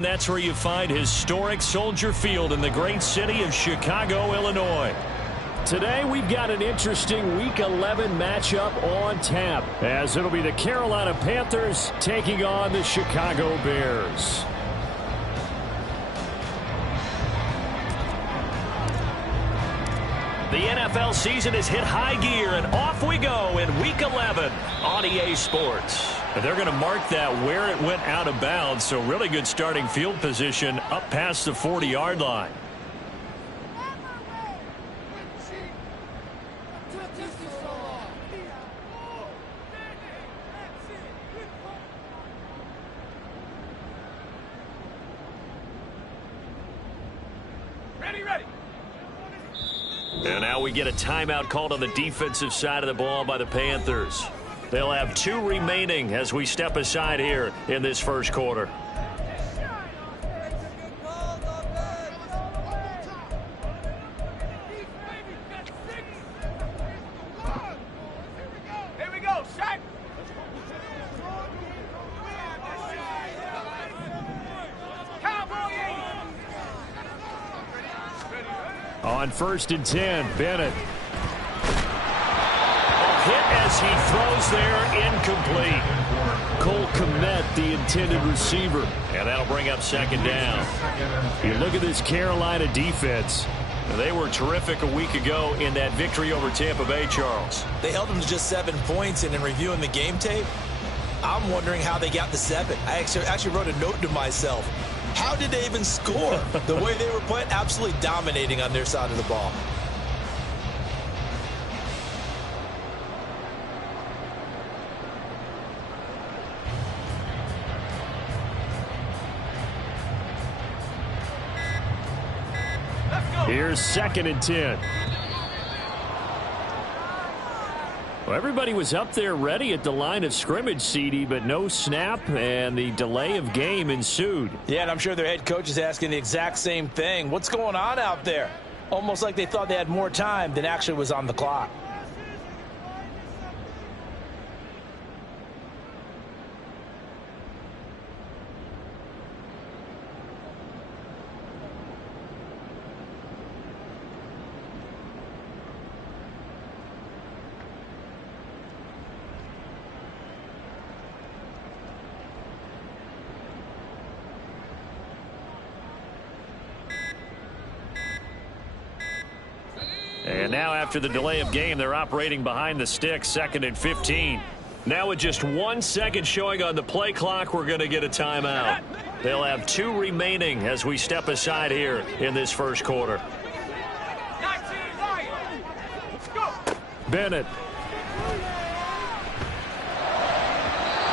That's where you find historic Soldier Field in the great city of Chicago, Illinois. Today we've got an interesting Week 11 matchup on tap, as it'll be the Carolina Panthers taking on the Chicago Bears. The NFL season has hit high gear, and off we go in Week 11 on EA Sports. They're going to mark that where it went out of bounds, so really good starting field position up past the 40-yard line. Ready. And now we get a timeout called on the defensive side of the ball by the Panthers. They'll have 2 remaining as we step aside here in this first quarter. Here we go, Shaq. On 1st and 10, Bennett. Hit as he throws there, incomplete. Cole Kmet, the intended receiver. And that'll bring up 2nd down. You look at this Carolina defense. They were terrific a week ago in that victory over Tampa Bay, Charles. They held them to just 7 points, and in reviewing the game tape, I'm wondering how they got to 7. I actually wrote a note to myself. How did they even score? The way they were playing, absolutely dominating on their side of the ball. Here's 2nd and 10. Well, everybody was up there ready at the line of scrimmage, CD, but no snap, and the delay of game ensued. Yeah, and I'm sure their head coach is asking the exact same thing. What's going on out there? Almost like they thought they had more time than actually was on the clock. And now after the delay of game, they're operating behind the sticks, 2nd and 15. Now with just 1 second showing on the play clock, we're going to get a timeout. They'll have 2 remaining as we step aside here in this first quarter. Bennett.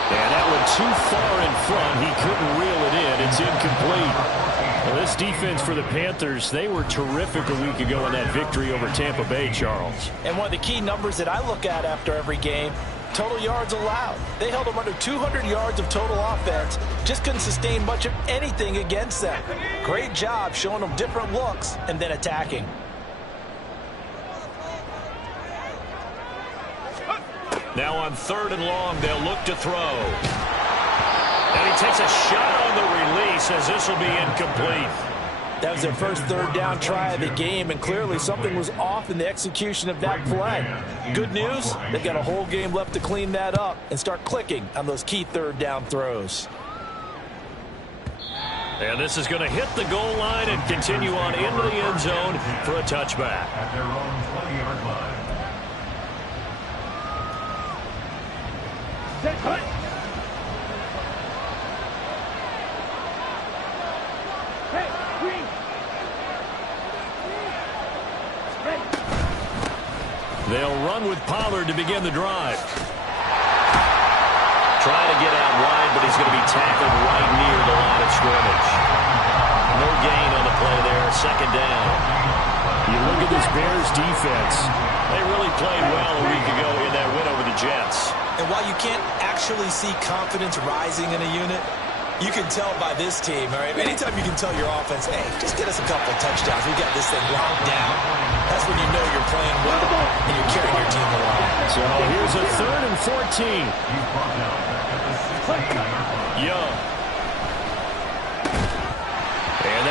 And that one too far in front. He couldn't reel it in. It's incomplete. Well, this defense for the Panthers, they were terrific a week ago in that victory over Tampa Bay, Charles. And one of the key numbers that I look at after every game, total yards allowed. They held them under 200 yards of total offense. Just couldn't sustain much of anything against them. Great job showing them different looks and then attacking. Now on 3rd and long, they'll look to throw. And he takes a shot on the release as this will be incomplete. That was their first 3rd down try of the game, and clearly something was off in the execution of that play. Good news, they've got a whole game left to clean that up and start clicking on those key 3rd down throws. And this is going to hit the goal line and continue on into the end zone for a touchback. At their own 20-yard line. They'll run with Pollard to begin the drive. Trying to get out wide, but he's going to be tackled right near the line of scrimmage. No gain on the play there, 2nd down. You look at this Bears defense. They really played well a week ago in that win over the Jets. And while you can't actually see confidence rising in a unit, you can tell by this team, all right? Anytime you can tell your offense, hey, just get us a couple of touchdowns. We got this thing locked down. That's when you know you're playing well and you're carrying your team along. So here's a 3rd and 14. Young.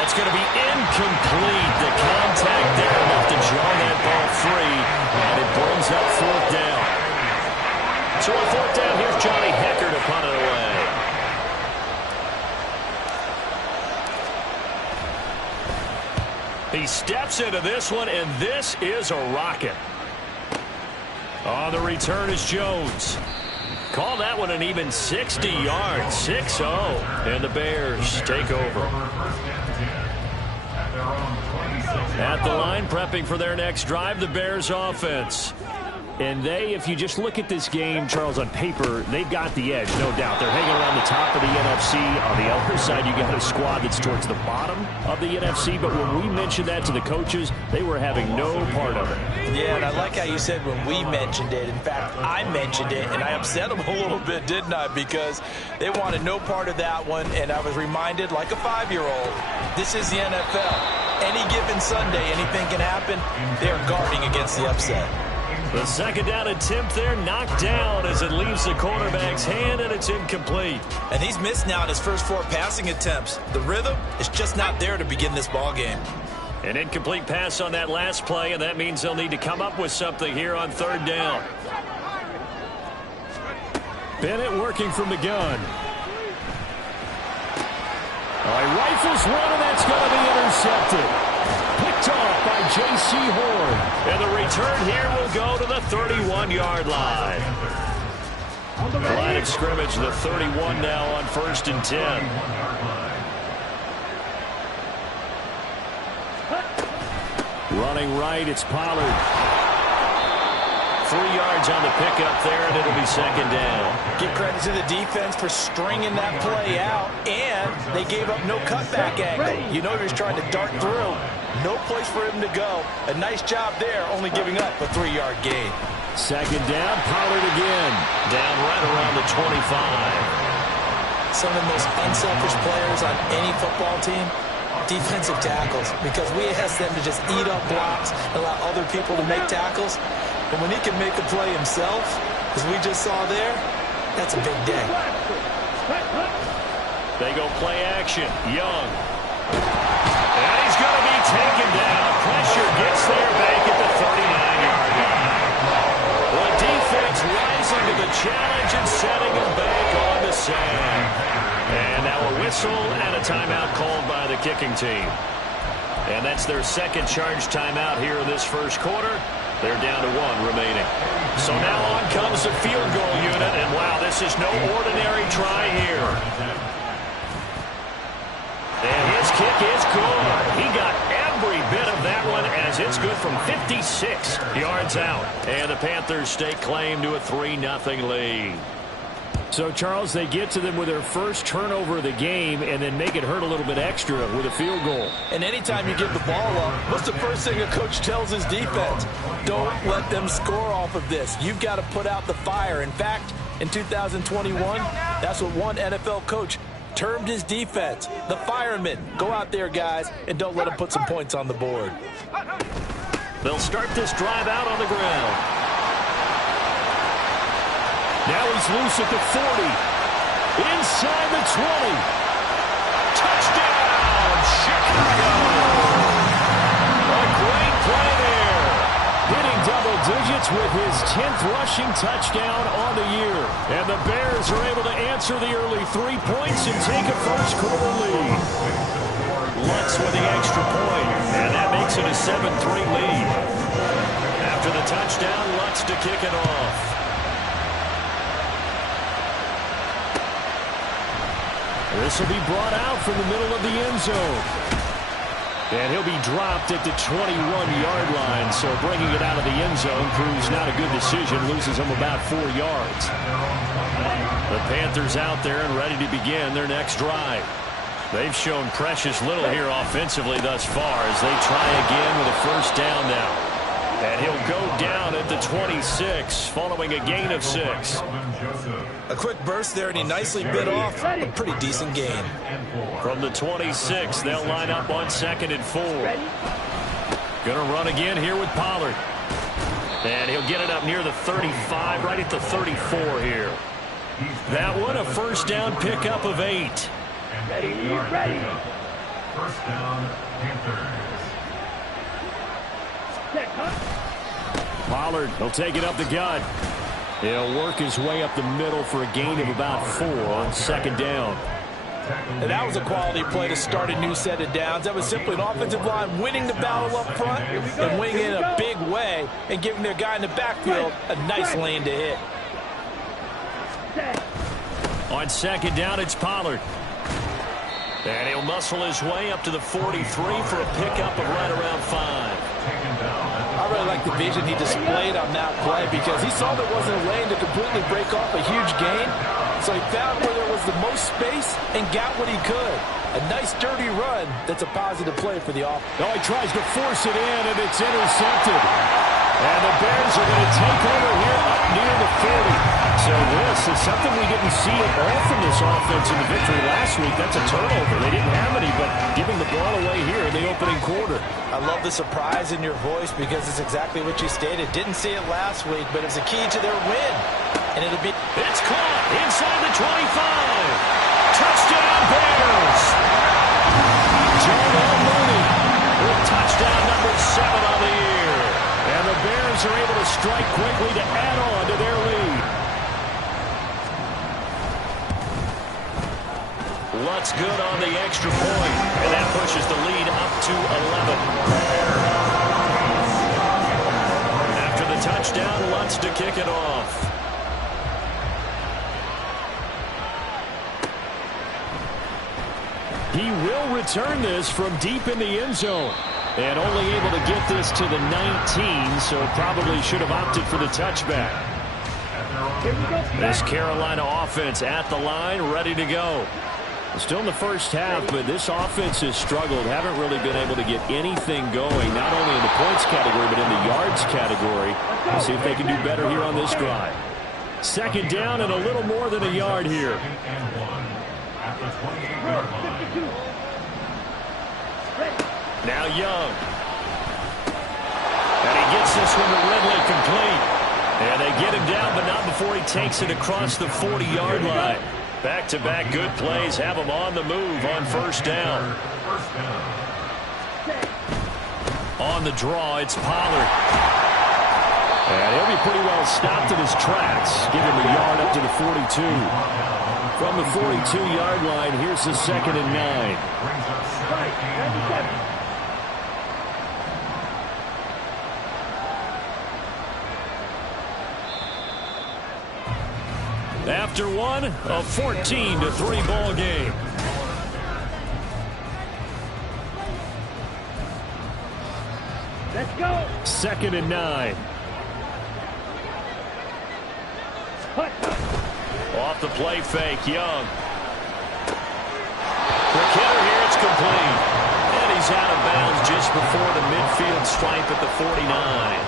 it's going to be incomplete. The contact there enough to draw that ball free, and it brings up fourth down. So on fourth down, here's Johnny Hecker to punt it away. He steps into this one, and this is a rocket. On the return is Jones. Call that one an even 60 yards, 6-0, and the Bears take over. At the line, prepping for their next drive, the Bears offense. And they, if you just look at this game, Charles, on paper, they've got the edge, no doubt. They're hanging around the top of the NFC. On the other side, you got a squad that's towards the bottom of the NFC. But when we mentioned that to the coaches, they were having no part of it. Yeah, and I like how you said when we mentioned it. In fact, I mentioned it, and I upset them a little bit, didn't I? Because they wanted no part of that one, and I was reminded, like a 5-year-old, this is the NFL. Any given Sunday, anything can happen. They're guarding against the upset. The second down attempt there knocked down as it leaves the quarterback's hand, and it's incomplete. And he's missed now in his first 4 passing attempts. The rhythm is just not there to begin this ball game. An incomplete pass on that last play, and that means they'll need to come up with something here on third down. Bennett working from the gun. All right, rifles one, and that's going to be intercepted. Picked off by J.C. Horn. And the return here will go to the 31-yard line. Line of scrimmage, the 31 now on 1st and 10. Running right, it's Pollard. 3 yards on the pickup there, and it'll be second down. Give credit to the defense for stringing that play out, and they gave up no cutback angle. You know he was trying to dart through. No place for him to go. A nice job there, only giving up a 3-yard gain. Second down, Pollard again. Down right around the 25. Some of the most unselfish players on any football team, defensive tackles, because we ask them to just eat up blocks, allow other people to make tackles. But when he can make a play himself, as we just saw there, that's a big day. They go play action. Young. And he's going to be taken down. Pressure gets there back at the 39-yard line. The defense rising to the challenge and setting him back on the sand. And now a whistle and a timeout called by the kicking team. And that's their second charge timeout here in this first quarter. They're down to 1 remaining. So now on comes the field goal unit, and wow, this is no ordinary try here. And his kick is good. He got every bit of that one as it's good from 56 yards out. And the Panthers stake claim to a 3-0 lead. So, Charles, they get to them with their first turnover of the game and then make it hurt a little bit extra with a field goal. And anytime you give the ball up, what's the first thing a coach tells his defense? Don't let them score off of this. You've got to put out the fire. In fact, in 2021, that's what one NFL coach termed his defense, the firemen. Go out there, guys, and don't let them put some points on the board. They'll start this drive out on the ground. Now he's loose at the 40. Inside the 20. Touchdown, Chicago! A great play there. Hitting double digits with his 10th rushing touchdown on the year. And the Bears are able to answer the early 3 points and take a first quarter lead. Lutz with the extra point, and that makes it a 7-3 lead. After the touchdown, Lutz to kick it off. This will be brought out from the middle of the end zone. And he'll be dropped at the 21-yard line. So bringing it out of the end zone proves not a good decision. Loses him about 4 yards. The Panthers out there and ready to begin their next drive. They've shown precious little here offensively thus far as they try again with a first down now. And he'll go down at the 26 following a gain of 6. A quick burst there, and he nicely bit off a pretty decent gain. From the 26, they'll line up on 2nd and 4. Going to run again here with Pollard. And he'll get it up near the 35, right at the 34 here. That one, a first down pickup of 8. First down, Panthers. Pollard, he'll take it up the gut. He'll work his way up the middle for a gain of about 4 on second down. And that was a quality play to start a new set of downs. That was simply an offensive line winning the battle up front and winning it in a big way and giving their guy in the backfield a nice lane to hit. On second down, it's Pollard. And he'll muscle his way up to the 43 for a pickup of right around 5. I really like the vision he displayed on that play because he saw there wasn't a lane to completely break off a huge gain. So he found where there was the most space and got what he could. A nice, dirty run that's a positive play for the offense. Oh, he tries to force it in, and it's intercepted. And the Bears are going to take over here up near the 40. So this is something we didn't see at all from this offense in the victory last week. That's a turnover. They didn't have any, but giving the ball away here in the opening quarter. I love the surprise in your voice because it's exactly what you stated. Didn't see it last week, but it was a key to their win. And it'll be... It's caught inside the 25. Touchdown, Bears. Jonah Mooney with touchdown number 7 on the year. And the Bears are able to strike quickly to add on to their lead. Lutz good on the extra point, and that pushes the lead up to 11. After the touchdown, Lutz to kick it off. He will return this from deep in the end zone. And only able to get this to the 19, so probably should have opted for the touchback. This Carolina offense at the line, ready to go. Still in the first half, but this offense has struggled. Haven't really been able to get anything going, not only in the points category, but in the yards category. We'll see if they can do better here on this drive. Second down and a little more than a yard here. Now Young. And he gets this one to Ridley complete. And they get him down, but not before he takes it across the 40-yard line. Back-to-back good plays have him on the move on first down. On the draw, it's Pollard. And he'll be pretty well stopped in his tracks. Give him a yard up to the 42. From the 42-yard line, here's the 2nd and 9. After one, a 14-3 ball game. Let's go. 2nd and 9. Off the play fake, Young. Quick hitter here, it's complete. And he's out of bounds just before the midfield stripe at the 49.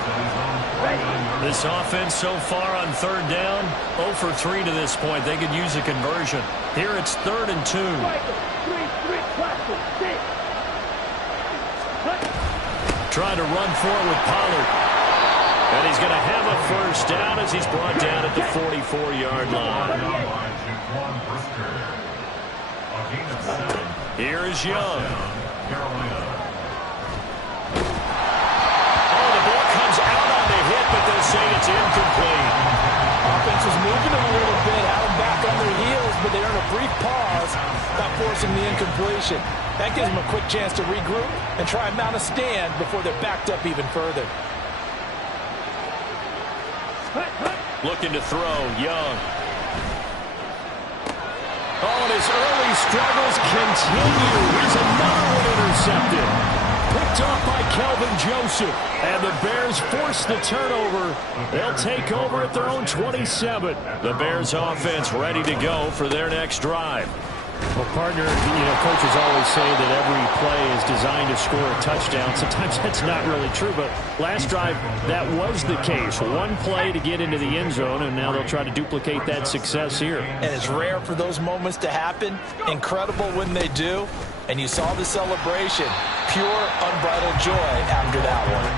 This offense so far on third down, 0 for 3 to this point. They could use a conversion. Here it's 3rd and 2. Trying to run forward with Pollard. And he's going to have a first down as he's brought down at the 44-yard line. Here is Young. Oh, the ball comes out on the hit, but they'll say it's incomplete. Offense was moving them a little bit, had them back on their heels, but they earn a brief pause, not forcing the incompletion. That gives them a quick chance to regroup and try and mount a stand before they're backed up even further. Looking to throw, Young. Oh, and his early struggles continue. Here's another one intercepted. Picked off by Kelvin Joseph. And the Bears force the turnover. They'll take over at their own 27. The Bears offense ready to go for their next drive. Well, partner, coaches always say that every play is designed to score a touchdown. Sometimes that's not really true, but last drive, that was the case. One play to get into the end zone, and now they'll try to duplicate that success here. And it's rare for those moments to happen. Incredible when they do. And you saw the celebration. Pure, unbridled joy after that one.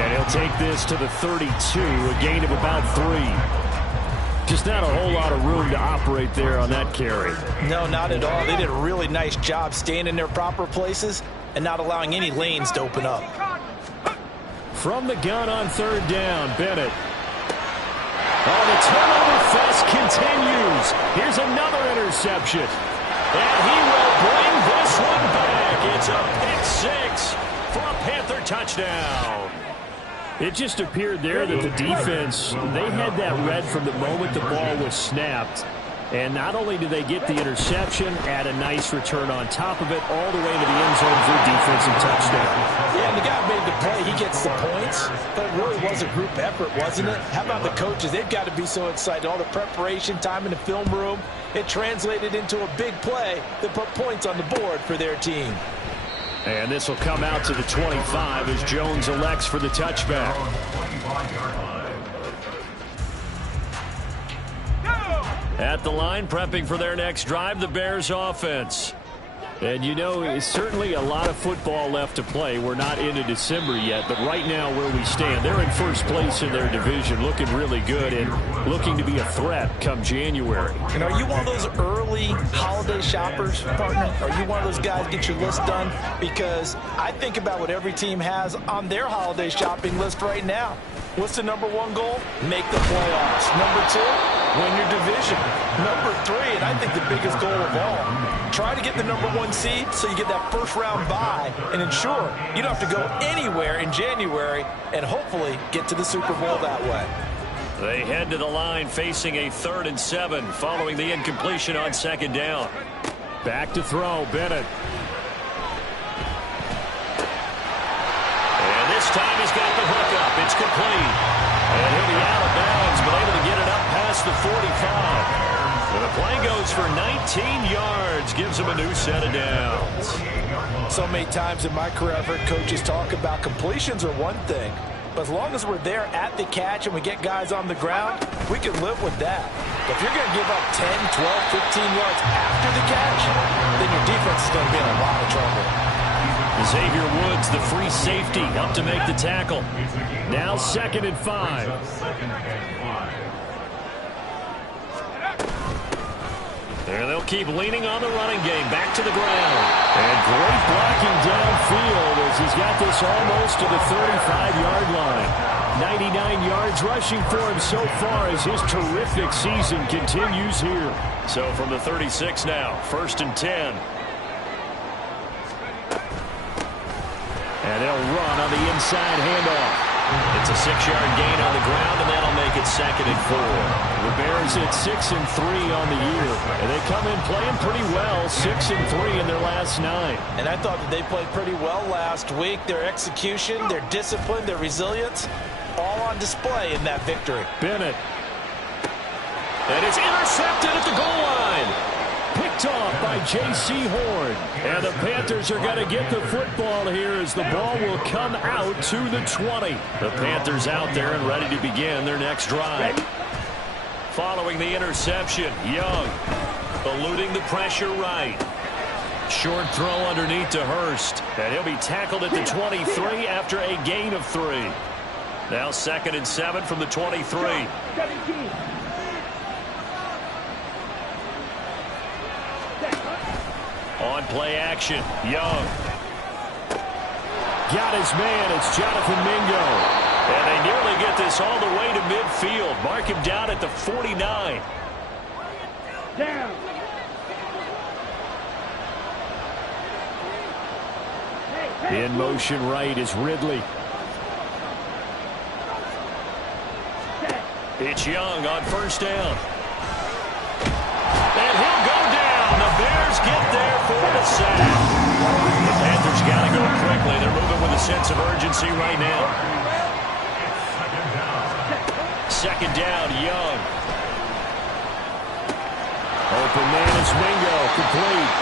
And he'll take this to the 32, a gain of about 3. Just not a whole lot of room to operate there on that carry. No, not at all. They did a really nice job staying in their proper places and not allowing any lanes to open up. From the gun on third down, Bennett. Oh, the turnover fest continues. Here's another interception. And he will bring this one back. It's a pick six for a Panther touchdown. It just appeared there that the defense, they had that read from the moment the ball was snapped. And not only did they get the interception, add a nice return on top of it, all the way to the end zone for a defensive touchdown. Yeah, and the guy made the play. He gets the points. But it really was a group effort, wasn't it? How about the coaches? They've got to be so excited. All the preparation time in the film room, it translated into a big play that put points on the board for their team. And this will come out to the 25 as Jones elects for the touchback. At the line, prepping for their next drive, the Bears offense. And you know, it's certainly a lot of football left to play. We're not into December yet, but right now where we stand, they're in first place in their division, looking really good and looking to be a threat come January. And are you one of those early holiday shoppers, partner? Are you one of those guys get your list done? Because I think about what every team has on their holiday shopping list right now. What's the number one goal? Make the playoffs. Number two, win your division. Number three, and I think the biggest goal of all, try to get the number one seed so you get that first round bye and ensure you don't have to go anywhere in January and hopefully get to the Super Bowl that way. They head to the line facing a 3rd and 7 following the incompletion on second down. Back to throw, Bennett. And this time he's got the hook up. It's complete. And he'll be out of bounds, but able to get it up past the 45. And the play goes for 19 yards, gives him a new set of downs. So many times in my career, I've heard coaches talk about completions are one thing, but as long as we're there at the catch and we get guys on the ground, we can live with that. But if you're going to give up 10, 12, 15 yards after the catch, then your defense is going to be in a lot of trouble. Xavier Woods, the free safety, up to make the tackle. Now 2nd and 5. And they'll keep leaning on the running game. Back to the ground. And great blocking downfield as he's got this almost to the 35-yard line. 99 yards rushing for him so far as his terrific season continues here. So from the 36 now, 1st and 10. And they'll run on the inside handoff. It's a 6-yard gain on the ground, and that'll make it 2nd and 4. The Bears at 6 and 3 on the year, and they come in playing pretty well, 6 and 3 in their last 9. And I thought that they played pretty well last week. Their execution, their discipline, their resilience, all on display in that victory. Bennett. And it's intercepted at the goal line. Picked off by J.C. Horn. And the Panthers are going to get the football here as the ball will come out to the 20. The Panthers out there and ready to begin their next drive. Following the interception, Young eluding the pressure right. Short throw underneath to Hurst. And he'll be tackled at the 23 after a gain of 3. Now 2nd and 7 from the 23. 17. On play action, Young. Got his man, it's Jonathan Mingo. And they nearly get this all the way to midfield. Mark him down at the 49. Down. In motion right is Ridley. It's Young on 1st down. And he'll go down. The Bears get there for the sack. The Panthers got to go quickly. They're moving with a sense of urgency right now. 2nd down, Young. Open man is Mingo, complete.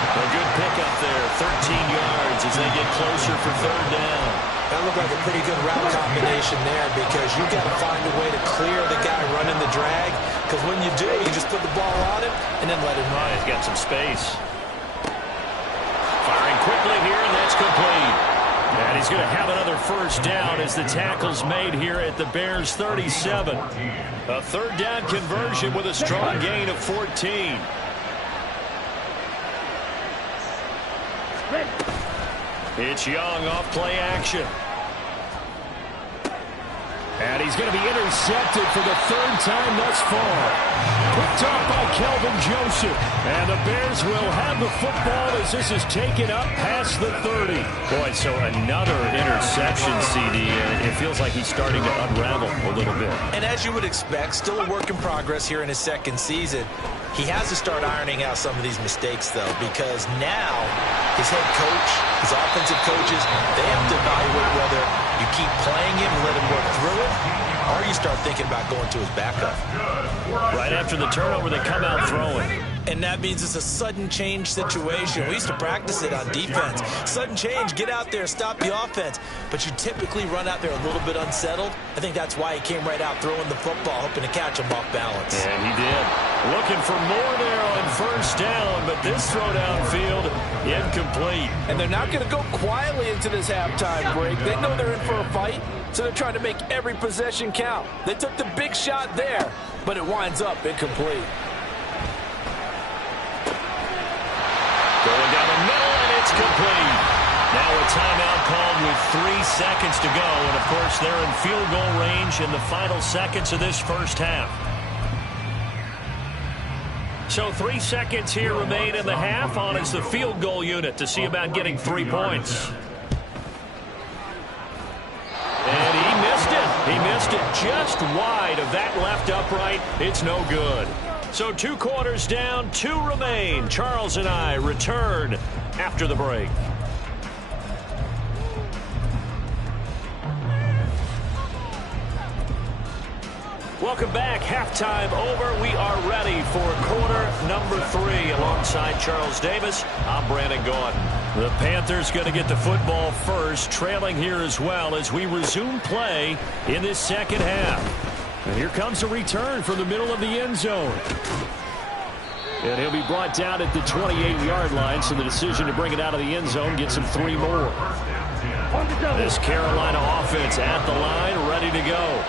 A good pickup there, 13 yards as they get closer for 3rd down. That looked like a pretty good route combination there because you've got to find a way to clear the guy running the drag, because when you do, you just put the ball on him and then let him run. He's got some space. Firing quickly here, and that's complete. And he's going to have another first down as the tackle's made here at the Bears' 37. A third down conversion with a strong gain of 14. It's Young off play action. And he's going to be intercepted for the third time thus far. Picked off by Kelvin Joseph. And the Bears will have the football as this is taken up past the 30. Boy, so another interception, CD. And it feels like he's starting to unravel a little bit. And as you would expect, still a work in progress here in his second season. He has to start ironing out some of these mistakes, though, because now his head coach, his offensive coaches, they have to evaluate whether you keep playing him and let him work through it, or you start thinking about going to his backup. Right after the turnover, they come out throwing. And that means it's a sudden change situation. We used to practice it on defense. Sudden change, get out there, stop the offense. But you typically run out there a little bit unsettled. I think that's why he came right out throwing the football, hoping to catch him off balance. And he did. Looking for more there on first down, but this throw downfield, incomplete. And they're not going to go quietly into this halftime break. They know they're in for a fight, so they're trying to make every possession count. They took the big shot there, but it winds up incomplete. Going down the middle, and it's complete. Now a timeout called with 3 seconds to go. And, of course, they're in field goal range in the final seconds of this first half. So 3 seconds here remain in the half. On is the field goal unit to see about getting 3 points. And he missed it. He missed it just wide of that left upright. It's no good. So 2 quarters down, 2 remain. Charles and I return after the break. Welcome back. Halftime over. We are ready for quarter number 3. Alongside Charles Davis, I'm Brandon Gordon. The Panthers going to get the football first, trailing here as well as we resume play in this second half. And here comes a return from the middle of the end zone. And he'll be brought down at the 28-yard line, so the decision to bring it out of the end zone gets him 3 more. This Carolina offense at the line, ready to go.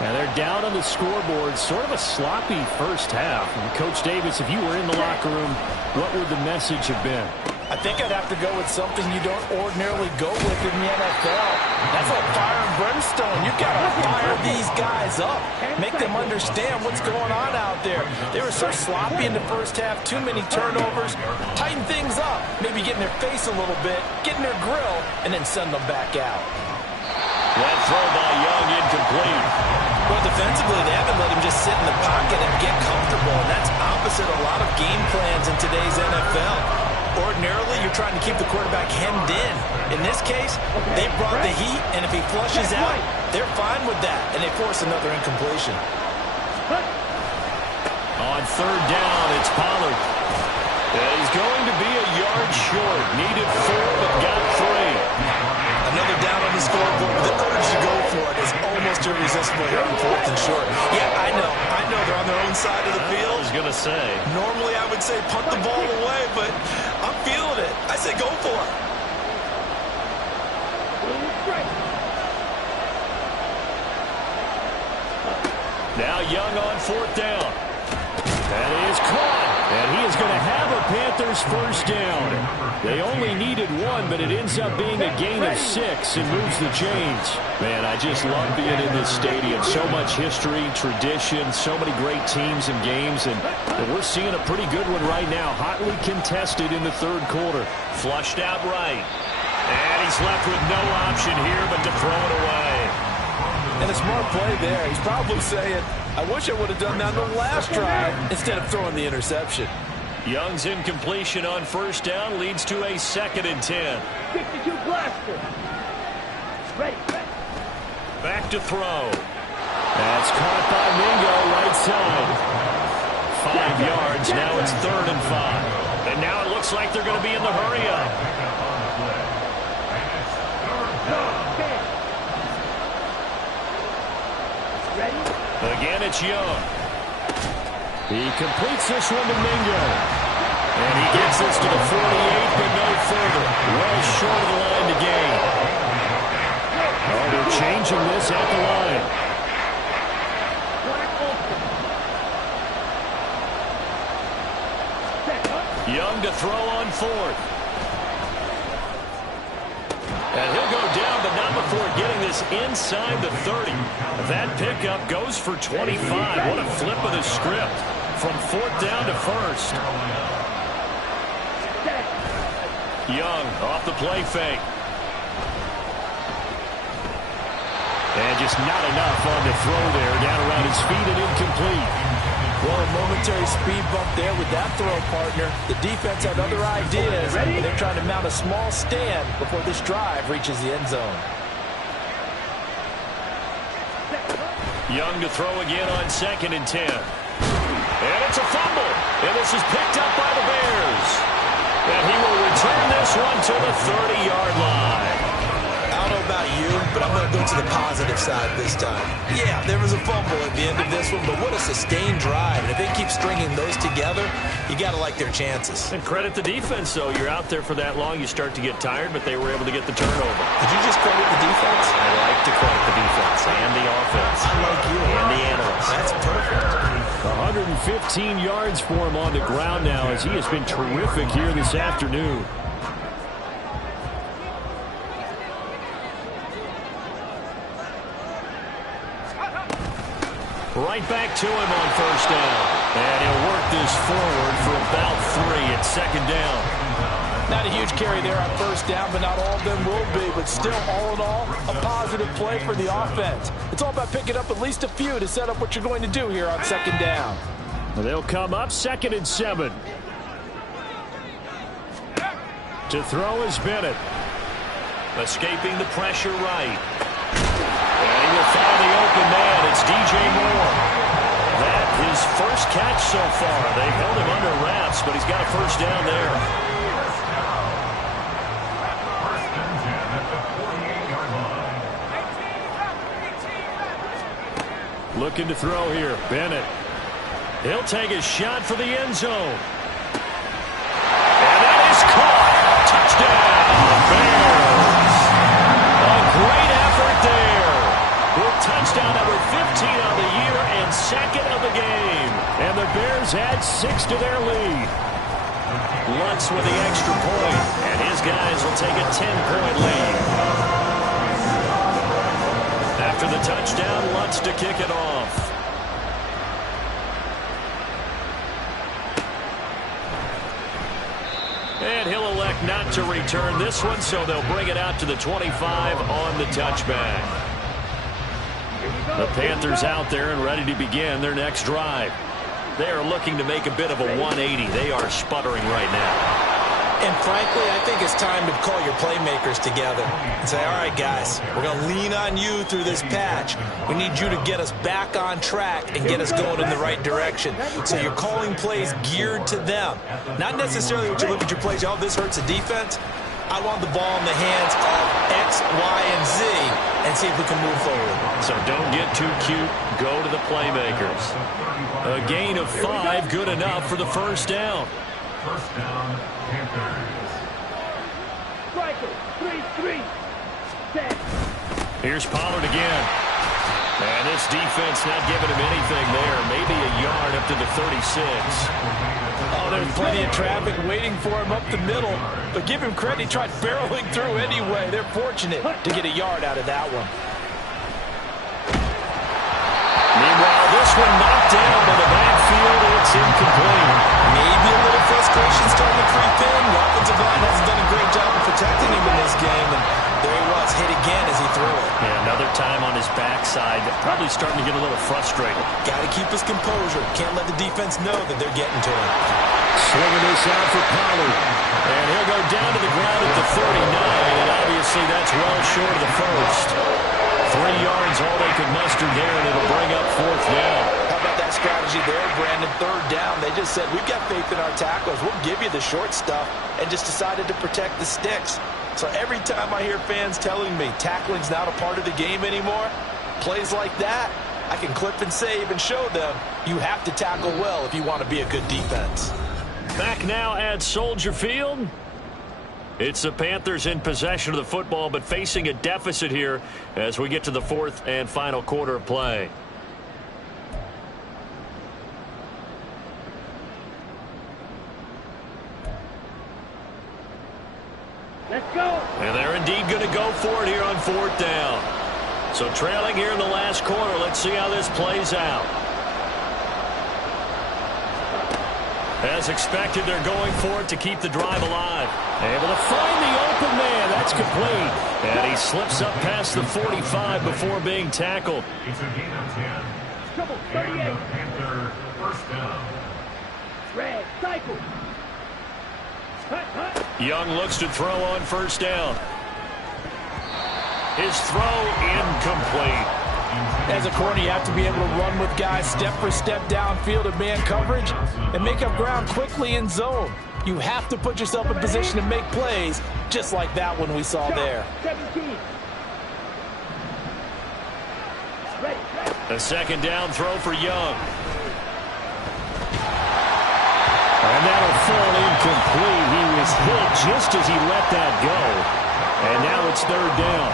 And they're down on the scoreboard, sort of a sloppy first half. And Coach Davis, if you were in the locker room, what would the message have been? I think I'd have to go with something you don't ordinarily go with in the NFL. That's like fire and brimstone. You've got to fire these guys up. Make them understand what's going on out there. They were so sloppy in the first half. Too many turnovers. Tighten things up. Maybe get in their face a little bit. Get in their grill. And then send them back out. That throw by Young incomplete. Well, defensively, they haven't let him just sit in the pocket and get comfortable. And that's opposite a lot of game plans in today's NFL. Ordinarily, you're trying to keep the quarterback hemmed in. In this case, they brought the heat, and if he flushes out, they're fine with that, and they force another incompletion. On third down, it's Pollard. He's going to be a yard short. Needed 4, but got 3. Another down on the scoreboard with the urge to go for it is almost irresistible here on 4th and short. Yeah, I know they're on their own side of the field. I was going to say. Normally I would say punt the ball away, but I'm feeling it. I say go for it. Now Young on 4th down. That is caught. And he is going to have a Panthers first down. They only needed 1, but it ends up being a gain of 6 and moves the chains. Man, I just love being in this stadium. So much history, tradition, so many great teams and games. And we're seeing a pretty good one right now. Hotly contested in the third quarter. Flushed out right. And he's left with no option here but to throw it away. And a smart play there. He's probably saying, I wish I would have done that on the last drive instead of throwing the interception. Young's incompletion on first down leads to a 2nd and 10. 62 blaster. Ready. Back to throw. That's caught by Mingo right side. 5 yards. Now it's 3rd and 5. And now it looks like they're going to be in the hurry up. Again, it's Young. He completes this one to Mingo. And he gets this to the 48, but no further. Well short of the line to gain. staging this at the line. Young to throw on fourth. And he'll go down, but not before getting this inside the 30. That pickup goes for 25. What a flip of the script from fourth down to first. Young off the play fake. And just not enough on the throw there. Down around his feet and incomplete. Well, a momentary speed bump there with that throw, partner. The defense had other ideas, and they're trying to mount a small stand before this drive reaches the end zone. Young to throw again on 2nd and 10. And it's a fumble. And this is picked up by the Bears. And he will return this one to the 30-yard line. I don't know about you, but I'm going to go to the positive side this time. Yeah, there was a fumble at the end of this one, but what a sustained drive. And if they keep stringing those together, you got to like their chances. And credit the defense, though. You're out there for that long, you start to get tired, but they were able to get the turnover. Did you just credit the defense? I like to credit the defense and the offense. I like you. And the analysts. That's perfect. 115 yards for him on the ground now as he has been terrific here this afternoon. Right back to him on first down. And he'll work this forward for about 3 at 2nd down. Not a huge carry there on first down, but not all of them will be. But still, all in all, a positive play for the offense. It's all about picking up at least a few to set up what you're going to do here on 2nd down. They'll come up 2nd and 7. To throw is Bennett. Escaping the pressure right. And he will find the open man. It's DJ Moore. That his first catch so far. They held him under wraps, but he's got a first down there. Looking to throw here. Bennett. He'll take a shot for the end zone. And that is caught. Touchdown, Bears. A great effort there. With touchdown number 15 on the year and 2nd of the game. And the Bears add 6 to their lead. Lutz with the extra point, and his guys will take a 10-point lead. After the touchdown, Lutz to kick it off. And he'll elect not to return this one, so they'll bring it out to the 25 on the touchback. The Panthers out there and ready to begin their next drive. They are looking to make a bit of a 180. They are sputtering right now. And frankly, I think it's time to call your playmakers together and say, all right, guys, we're going to lean on you through this patch. We need you to get us back on track and get us going in the right direction. So you're calling plays geared to them. Not necessarily when you look at your plays, oh, this hurts the defense. I want the ball in the hands of X, Y, and Z and see if we can move forward. So don't get too cute. Go to the playmakers. A gain of 5, good enough for the first down. First down, Panthers. Striker, 3-3. Set. Here's Pollard again. And this defense not giving him anything there. Maybe a yard up to the 36. Oh, there's plenty of traffic waiting for him up the middle. But give him credit, he tried barreling through anyway. They're fortunate to get a yard out of that one. Meanwhile, this one knocked down by the backfield. It's incomplete. Maybe a little frustration starting to creep in. The offensive line hasn't done a great job of protecting him in this game. And there he was, hit again as he threw it. Yeah, another time on his backside. Probably starting to get a little frustrated. Got to keep his composure. Can't let the defense know that they're getting to him. Swinging this out for Pollard. And he'll go down to the ground at the 39. And obviously that's well short of the first. 3 yards, all they could muster there, and it'll bring up 4th down. How about that strategy there, Brandon? 3rd down. They just said, we've got faith in our tackles. We'll give you the short stuff, and just decided to protect the sticks. So every time I hear fans telling me tackling's not a part of the game anymore, plays like that, I can clip and save and show them you have to tackle well if you want to be a good defense. Back now at Soldier Field. It's the Panthers in possession of the football, but facing a deficit here as we get to the fourth and final quarter of play. Let's go. And they're indeed going to go for it here on fourth down. So trailing here in the last quarter. Let's see how this plays out. As expected, they're going for it to keep the drive alive. Able to find the open man. That's complete. And he slips up past the 45 before being tackled. It's a gain of 10. Trouble, And 38. the Panther first down. Red, cycle. Hut, hut. Young looks to throw on first down. His throw incomplete. As a corner, you have to be able to run with guys step for step downfield in man coverage and make up ground quickly in zone. You have to put yourself in position to make plays, just like that one we saw there. 17. Ready. A second down throw for Young. And that'll fall incomplete. He was hit just as he let that go. And now it's third down.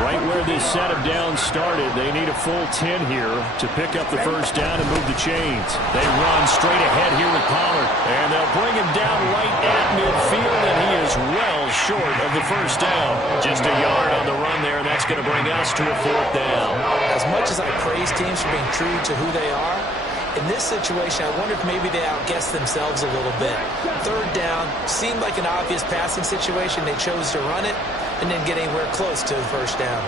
Right where this set of downs started, they need a full 10 here to pick up the first down and move the chains. They run straight ahead here with Pollard, and they'll bring him down right at midfield, and he is well short of the first down. Just a yard on the run there, and that's going to bring us to a fourth down. As much as I praise teams for being true to who they are, in this situation, I wonder if maybe they outguessed themselves a little bit. Third down seemed like an obvious passing situation. They chose to run it and didn't get anywhere close to the first down.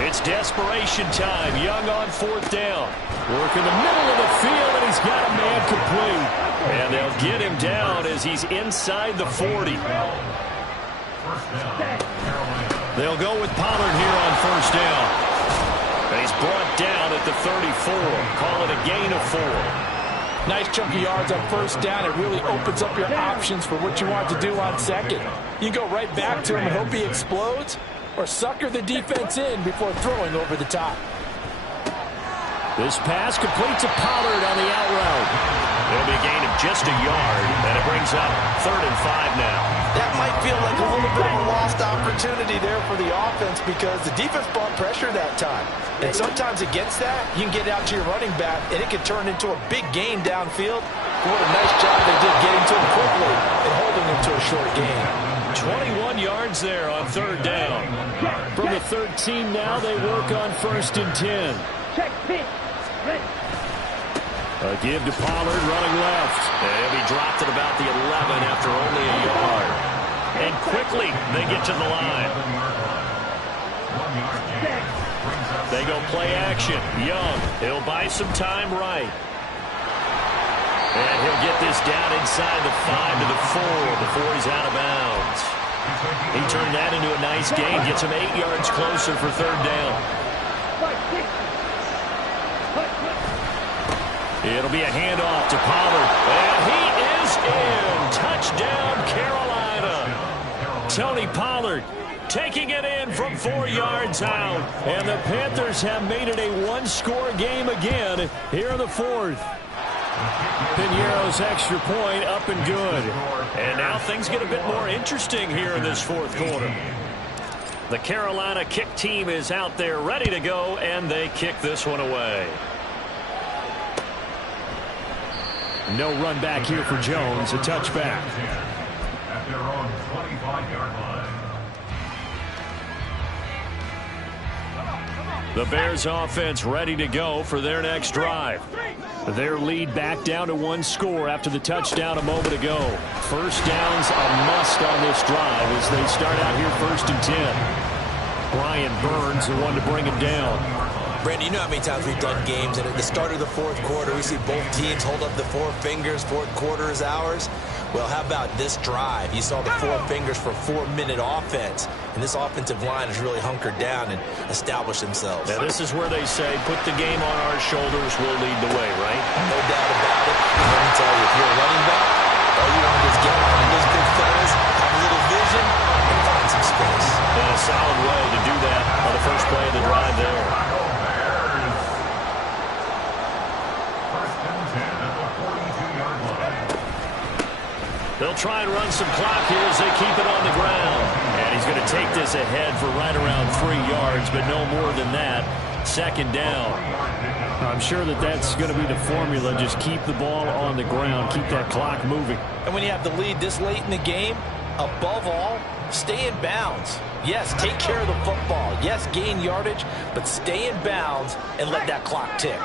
It's desperation time. Young on fourth down. Work in the middle of the field, and he's got a man complete. And they'll get him down as he's inside the 40. They'll go with Pollard here on first down. And he's brought down at the 34. Call it a gain of 4. Nice chunk of yards on first down. It really opens up your options for what you want to do on second. You go right back to him and hope he explodes, or sucker the defense in before throwing over the top. This pass complete to Pollard on the out route. It'll be a gain of just a yard, and it brings up 3rd and 5 now. That might feel like a little bit of a lost opportunity there for the offense because the defense brought pressure that time. And sometimes against that, you can get out to your running back, and it can turn into a big gain downfield. What a nice job they did getting to him quickly and holding him to a short gain. 21 yards there on third down. From the 13 now, they work on 1st and 10. Check pitch. Ready. A give to Pollard running left. And he'll be dropped at about the 11 after only a yard. And quickly they get to the line. They go play action. Young, he'll buy some time right. And he'll get this down inside the 5 to the 4 before he's out of bounds. He turned that into a nice gain. Gets him 8 yards closer for third down. It'll be a handoff to Pollard. And he is in. Touchdown, Carolina. Tony Pollard taking it in from 4 yards out. And the Panthers have made it a one-score game again here in the fourth. Piñeiro's extra point up and good. And now things get a bit more interesting here in this fourth quarter. The Carolina kick team is out there ready to go, and they kick this one away. No run back here for Jones, a touchback. At their own 25-yard line. The Bears offense ready to go for their next drive. Their lead back down to 1 score after the touchdown a moment ago. First down's a must on this drive as they start out here 1st and 10. Brian Burns, the one to bring him down. Brandon, you know how many times we've done games, and at the start of the fourth quarter, we see both teams hold up the 4 fingers, fourth quarter is ours. Well, how about this drive? You saw the 4 fingers for 4-minute offense, and this offensive line has really hunkered down and established themselves. Now, this is where they say, put the game on our shoulders, we'll lead the way, right? No doubt about it. Let me tell you, if you're a running back, all you want to do is get behind those big fellas, have a little vision, and find some space. And a solid way to do that on the first play of the drive there. try and run some clock here as they keep it on the ground. And he's going to take this ahead for right around 3 yards, but no more than that. Second down. I'm sure that that's going to be the formula. Just keep the ball on the ground. Keep that clock moving. And when you have the lead this late in the game, above all, stay in bounds. Yes, take care of the football. Yes, gain yardage, but stay in bounds and let that clock tick.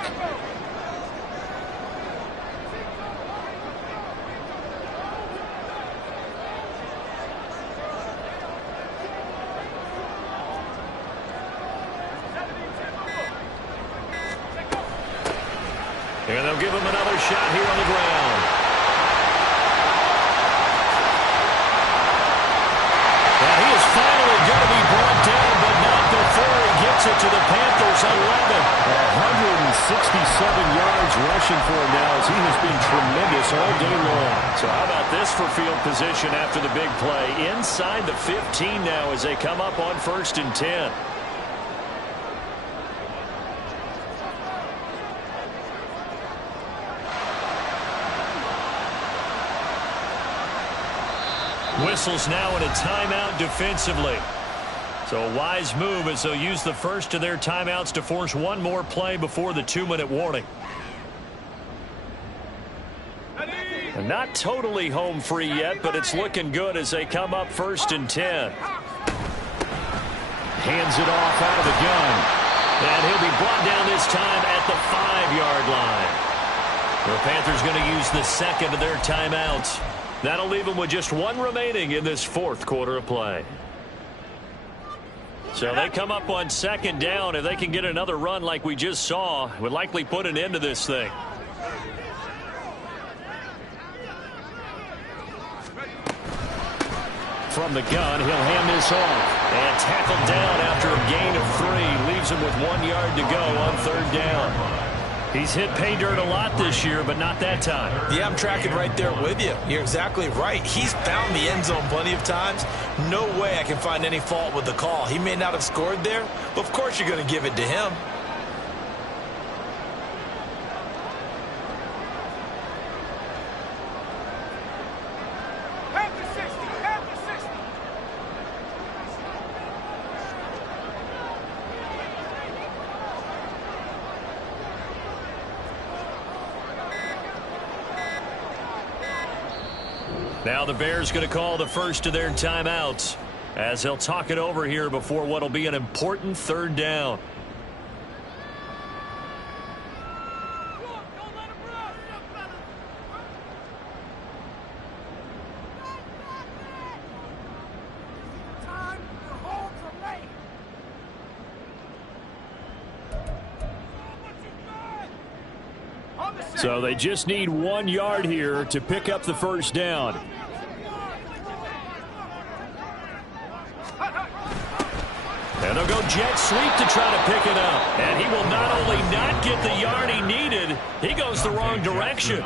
And they'll give him another shot here on the ground. And he is finally going to be brought down, but not before he gets it to the Panthers 11. 167 yards rushing for him now as he has been tremendous all day long. So how about this for field position after the big play? Inside the 15 now as they come up on 1st and 10. Whistles now in a timeout defensively. So a wise move as they'll use the first of their timeouts to force one more play before the 2-minute warning. And not totally home free yet, but it's looking good as they come up 1st and 10. Hands it off out of the gun. And he'll be brought down this time at the 5-yard line. The Panthers going to use the second of their timeouts. That'll leave them with just one remaining in this 4th quarter of play. So they come up on 2nd down. If they can get another run like we just saw, would likely put an end to this thing. From the gun, he'll hand this off. And tackled down after a gain of 3. Leaves him with 1 yard to go on 3rd down. He's hit pay dirt a lot this year, but not that time. Yeah, I'm tracking right there with you. You're exactly right. He's found the end zone plenty of times. No way I can find any fault with the call. He may not have scored there, but of course you're going to give it to him. Now the Bears going to call the first of their timeouts as they'll talk it over here before what will be an important 3rd down. So they just need 1 yard here to pick up the 1st down. And they'll go jet sweep to try to pick it up. And he will not only not get the yard he needed, he goes the wrong direction.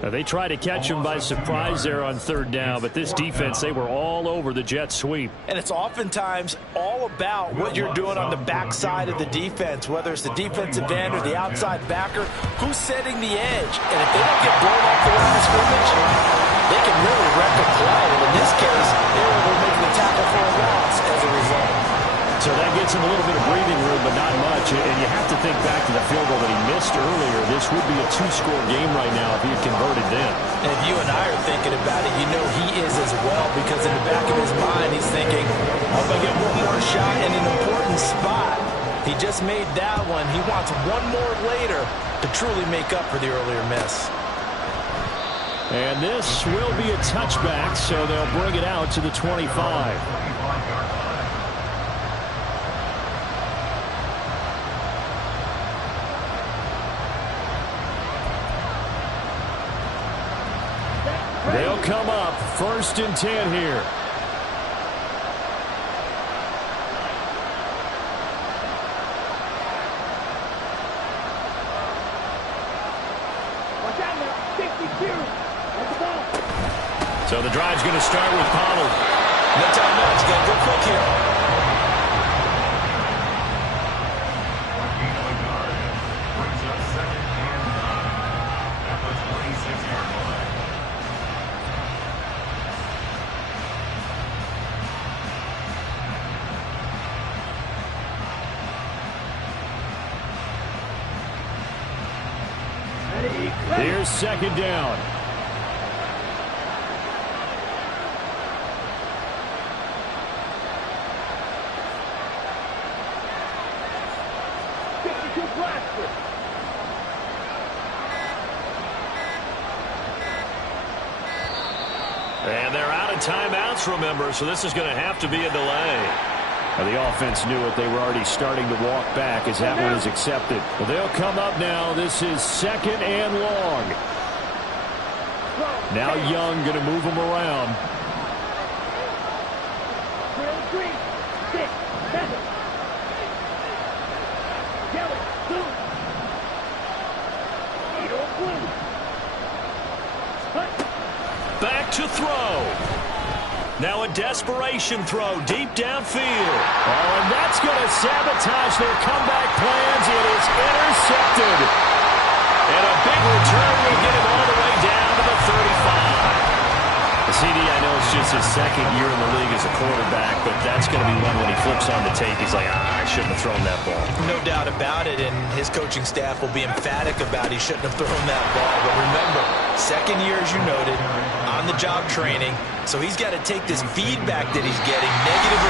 Now they try to catch him by surprise there on 3rd down, but this defense, they were all over the jet sweep. And it's oftentimes all about what you're doing on the backside of the defense, whether it's the defensive end or the outside backer, who's setting the edge. And if they don't get blown off the line of scrimmage, they can really wreck a play. And in this case, they were able to make the tackle for a loss as a result. So that gets him a little bit of breathing room, but not much. And you have to think back to the field goal that he missed earlier. This would be a 2-score game right now if he had converted then. And if you and I are thinking about it, you know he is as well, because in the back of his mind, he's thinking, I hope I get one more shot in an important spot. He just made that one. He wants one more later to truly make up for the earlier miss. And this will be a touchback, so they'll bring it out to the 25. They'll come up 1st and 10 here. Watch out now. 52. That's the ball. So the drive's going to start with Pollard. No timeouts. Got to go quick here. Here's second down. And they're out of timeouts, remember, so this is going to have to be a delay. Now, the offense knew it. They were already starting to walk back as that one is accepted. Well, they'll come up now. This is second and long. Now Young going to move them around. 3, 6, 7. Yellow, blue. Yellow, blue. Back to throw. Now a desperation throw deep downfield. Oh, and that's going to sabotage their comeback plans. It is intercepted. And a big return will get him all the way down to the 35. CD, I know it's just his second year in the league as a quarterback, but that's going to be one when he flips on the tape. He's like, I shouldn't have thrown that ball. No doubt about it, and his coaching staff will be emphatic about he shouldn't have thrown that ball. But remember, second year, as you noted, on-the-job training, so he's got to take this feedback that he's getting, negative